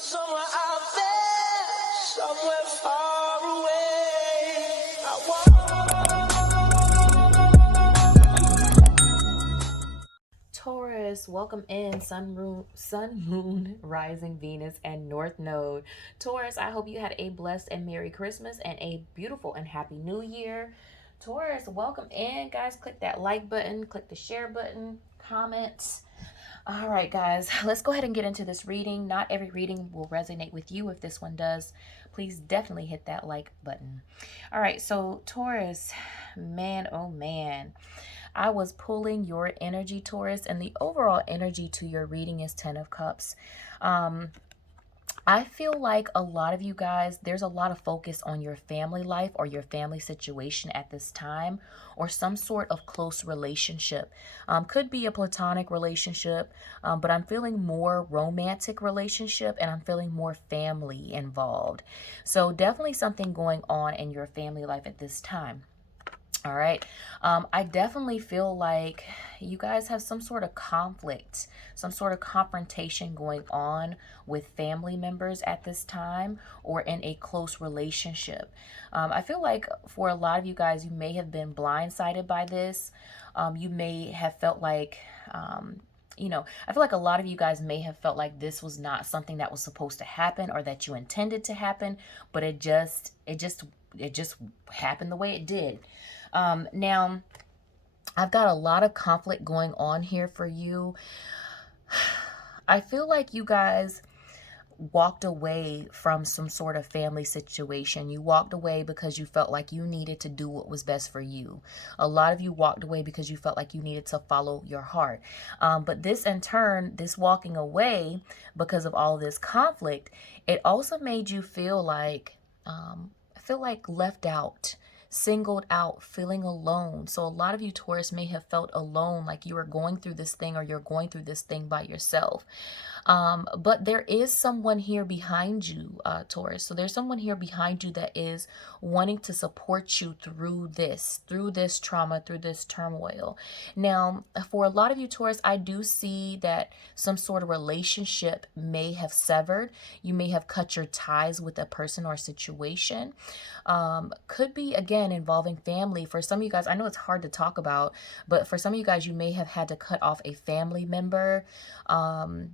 Somewhere out there, somewhere far away. Taurus, welcome in Sun, Moon, Rising, Venus, and North Node. Taurus, I hope you had a blessed and Merry Christmas and a beautiful and Happy New Year. Taurus, welcome in, guys. Click that like button, click the share button, comments. All right, guys, let's go ahead and get into this reading. Not every reading will resonate with you. If this one does, please definitely hit that like button. All right, so Taurus, man, oh man. I was pulling your energy, Taurus, and the overall energy to your reading is 10 of Cups. I feel like a lot of you guys, there's a lot of focus on your family life or your family situation at this time, or some sort of close relationship. Could be a platonic relationship, but I'm feeling more romantic relationship, and I'm feeling more family involved. So definitely something going on in your family life at this time. All right. I definitely feel like you guys have some sort of conflict, some sort of confrontation going on with family members at this time, or in a close relationship. I feel like for a lot of you guys, you may have been blindsided by this. You may have felt like, I feel like a lot of you guys may have felt like this was not something that was supposed to happen or that you intended to happen, but it just happened the way it did. Now, I've got a lot of conflict going on here for you. I feel like you guys walked away from some sort of family situation. You walked away because you felt like you needed to do what was best for you. A lot of you walked away because you felt like you needed to follow your heart. But this in turn, this walking away because of all this conflict, it also made you feel like, left out, singled out, feeling alone. So a lot of you Taurus may have felt alone, like you were going through this thing, or you're going through this thing by yourself. But there is someone here behind you, Taurus. So there's someone here behind you that is wanting to support you through this trauma, through this turmoil. Now, for a lot of you Taurus, I do see that some sort of relationship may have severed. You may have cut your ties with a person or situation. Could be, again, involving family. For some of you guys, I know it's hard to talk about, but for some of you guys, you may have had to cut off a family member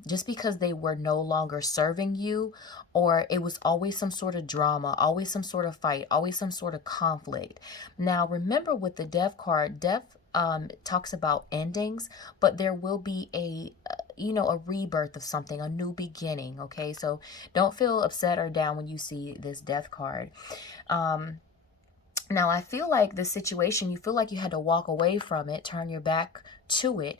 just because they were no longer serving you, or it was always some sort of drama, always some sort of fight, always some sort of conflict. Now, remember with the Death card, Death talks about endings, but there will be a rebirth of something, a new beginning. Okay, so don't feel upset or down when you see this Death card. Now, I feel like the situation, you feel like you had to walk away from it, turn your back to it,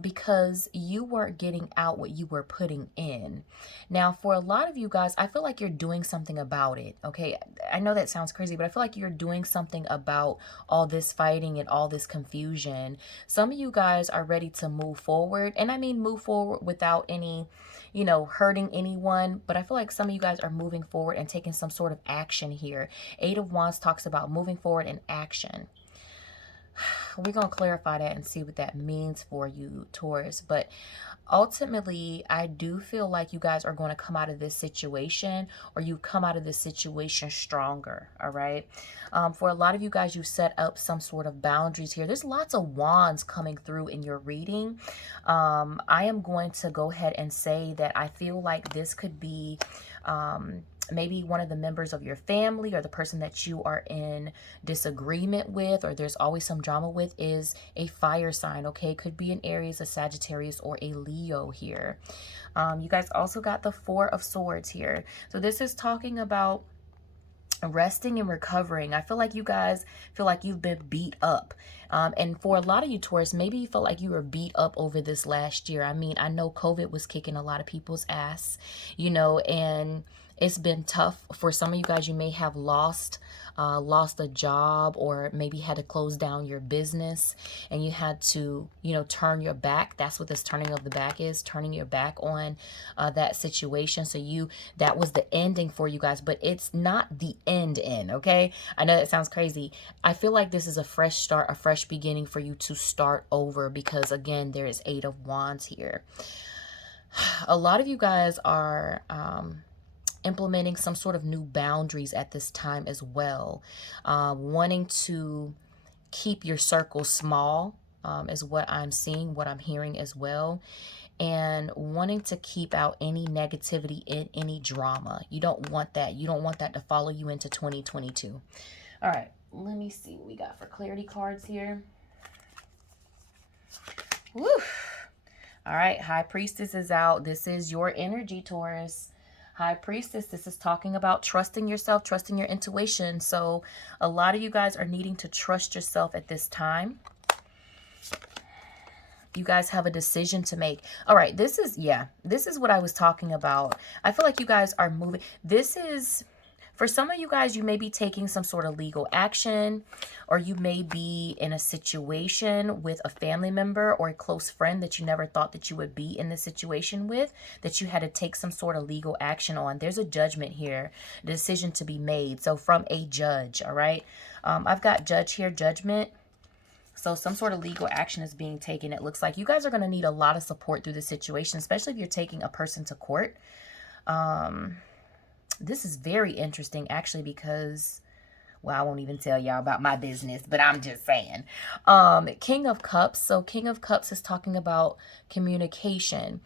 because you weren't getting out what you were putting in. Now, for a lot of you guys, I feel like you're doing something about it. Okay, I know that sounds crazy, but I feel like you're doing something about all this fighting and all this confusion. Some of you guys are ready to move forward, and I mean move forward without any hurting anyone, but I feel like some of you guys are moving forward and taking some sort of action here. Eight of Wands talks about moving forward in action. We're going to clarify that and see what that means for you, Taurus. But ultimately, I do feel like you guys are going to come out of this situation, or you come out of this situation stronger, all right? For a lot of you guys, you set up some sort of boundaries here. There's lots of wands coming through in your reading. I am going to go ahead and say that I feel like this could be maybe one of the members of your family, or the person that you are in disagreement with, or there's always some drama with, is a fire sign. Okay, could be an Aries, a Sagittarius, or a Leo here. You guys also got the Four of Swords here. So this is talking about resting and recovering. I feel like you guys feel like you've been beat up. And for a lot of you Taurus, maybe you felt like you were beat up over this last year. I mean, I know COVID was kicking a lot of people's ass, and it's been tough for some of you guys. You may have lost a job, or maybe had to close down your business, and you had to, turn your back. That's what this turning of the back is, turning your back on that situation. So that was the ending for you guys, but it's not the end, okay? I know that sounds crazy. I feel like this is a fresh start, a fresh beginning for you to start over, because again, there is Eight of Wands here. A lot of you guys are implementing some sort of new boundaries at this time as well. Wanting to keep your circle small is what I'm seeing, what I'm hearing as well. And wanting to keep out any negativity in any drama. You don't want that. You don't want that to follow you into 2022. All right, let me see what we got for clarity cards here. Woo. All right, High Priestess is out. This is your energy, Taurus. High Priestess, this is talking about trusting yourself, trusting your intuition. So a lot of you guys are needing to trust yourself at this time. You guys have a decision to make. All right, this is what I was talking about. I feel like you guys are moving. This is, for some of you guys, you may be taking some sort of legal action, or you may be in a situation with a family member or a close friend that you never thought that you would be in this situation with, that you had to take some sort of legal action on. There's a judgment here, a decision to be made. So from a judge, all right? I've got judge here, judgment. So some sort of legal action is being taken. It looks like you guys are going to need a lot of support through this situation, especially if you're taking a person to court. This is very interesting, actually, because, well, I won't even tell y'all about my business, but I'm just saying. King of Cups. So King of Cups is talking about communication.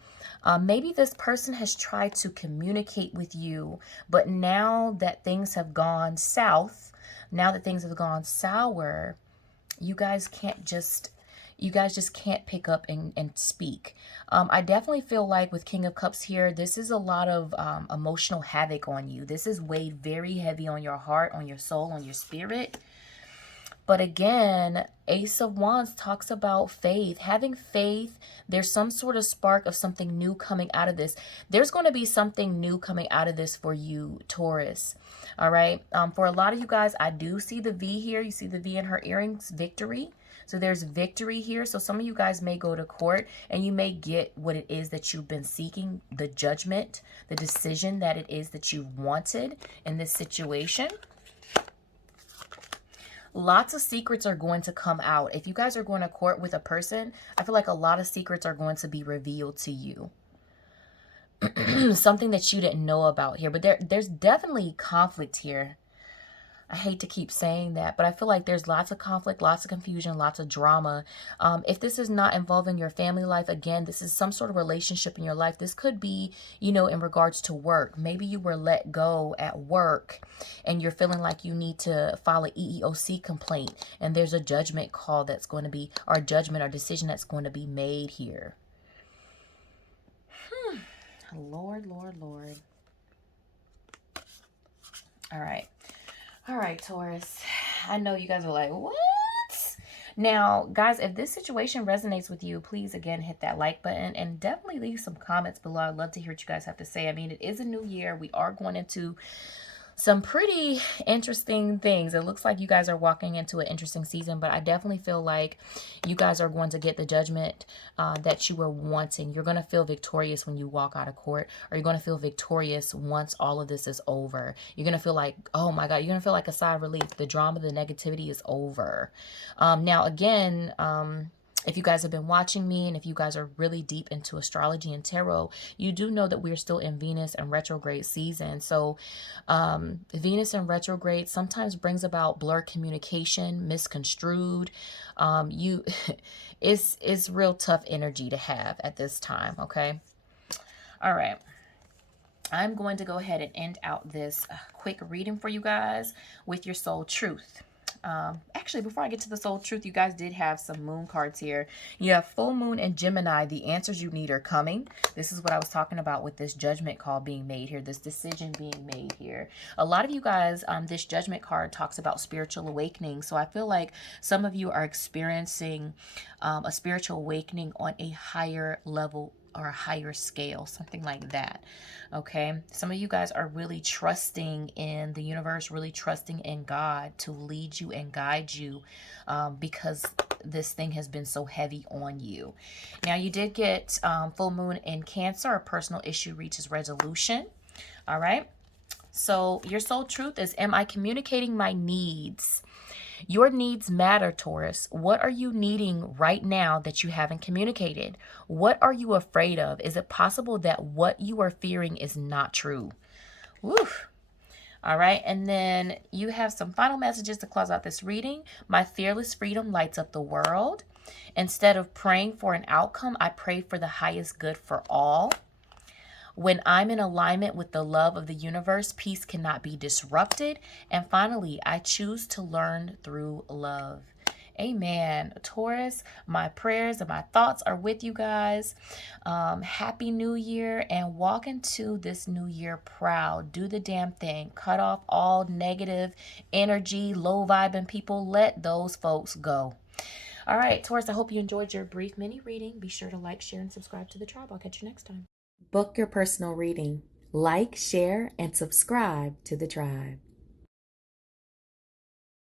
Maybe this person has tried to communicate with you, but now that things have gone south, now that things have gone sour, you guys just can't pick up and speak. I definitely feel like with King of Cups here, this is a lot of emotional havoc on you. This is weighed very heavy on your heart, on your soul, on your spirit. But again, Ace of Wands talks about faith. Having faith, there's some sort of spark of something new coming out of this. There's going to be something new coming out of this for you, Taurus. All right. For a lot of you guys, I do see the V here. You see the V in her earrings, victory. So there's victory here. So some of you guys may go to court and you may get what it is that you've been seeking, the judgment, the decision that it is that you've wanted in this situation. Lots of secrets are going to come out. If you guys are going to court with a person, I feel like a lot of secrets are going to be revealed to you. Something that you didn't know about here. But there's definitely conflict here. I hate to keep saying that, but I feel like there's lots of conflict, lots of confusion, lots of drama. If this is not involving your family life, again, this is some sort of relationship in your life. This could be, you know, in regards to work. Maybe you were let go at work and you're feeling like you need to file an EEOC complaint, and there's a judgment call that's going to be, or a judgment or decision that's going to be made here. Lord, Lord, Lord. All right. All right, Taurus. I know you guys are like, what? Now, guys, if this situation resonates with you, please, again, hit that like button and definitely leave some comments below. I'd love to hear what you guys have to say. I mean, it is a new year. We are going into some pretty interesting things. It looks like you guys are walking into an interesting season, but I definitely feel like you guys are going to get the judgment that you were wanting. You're going to feel victorious when you walk out of court, or you're going to feel victorious once all of this is over. You're going to feel like, oh my God, you're going to feel like a sigh of relief. The drama, the negativity is over. Now, again, if you guys have been watching me, and if you guys are really deep into astrology and tarot, you do know that we're still in Venus and retrograde season. So Venus in retrograde sometimes brings about blurred communication, misconstrued. It's real tough energy to have at this time, okay? All right. I'm going to go ahead and end out this quick reading for you guys with your soul truth. Actually, before I get to the soul truth, you guys did have some moon cards here. You have full moon and Gemini. The answers you need are coming. This is what I was talking about with this judgment call being made here, this decision being made here. A lot of you guys, this judgment card talks about spiritual awakening. So I feel like some of you are experiencing a spiritual awakening on a higher level or a higher scale, something like that. Okay, some of you guys are really trusting in the universe, really trusting in God to lead you and guide you, because this thing has been so heavy on you. Now, you did get full moon in Cancer. A personal issue reaches resolution. All right, so your soul truth is, am I communicating my needs? Your needs matter, Taurus. What are you needing right now that you haven't communicated? What are you afraid of? Is it possible that what you are fearing is not true? Woof. All right, and then you have some final messages to close out this reading. My fearless freedom lights up the world. Instead of praying for an outcome, I pray for the highest good for all. When I'm in alignment with the love of the universe, peace cannot be disrupted. And finally, I choose to learn through love. Amen. Taurus, my prayers and my thoughts are with you guys. Happy New Year, and walk into this new year proud. Do the damn thing. Cut off all negative energy, low vibing people. Let those folks go. All right, Taurus, I hope you enjoyed your brief mini reading. Be sure to like, share, and subscribe to the tribe. I'll catch you next time. Book your personal reading. Like, share, and subscribe to the tribe.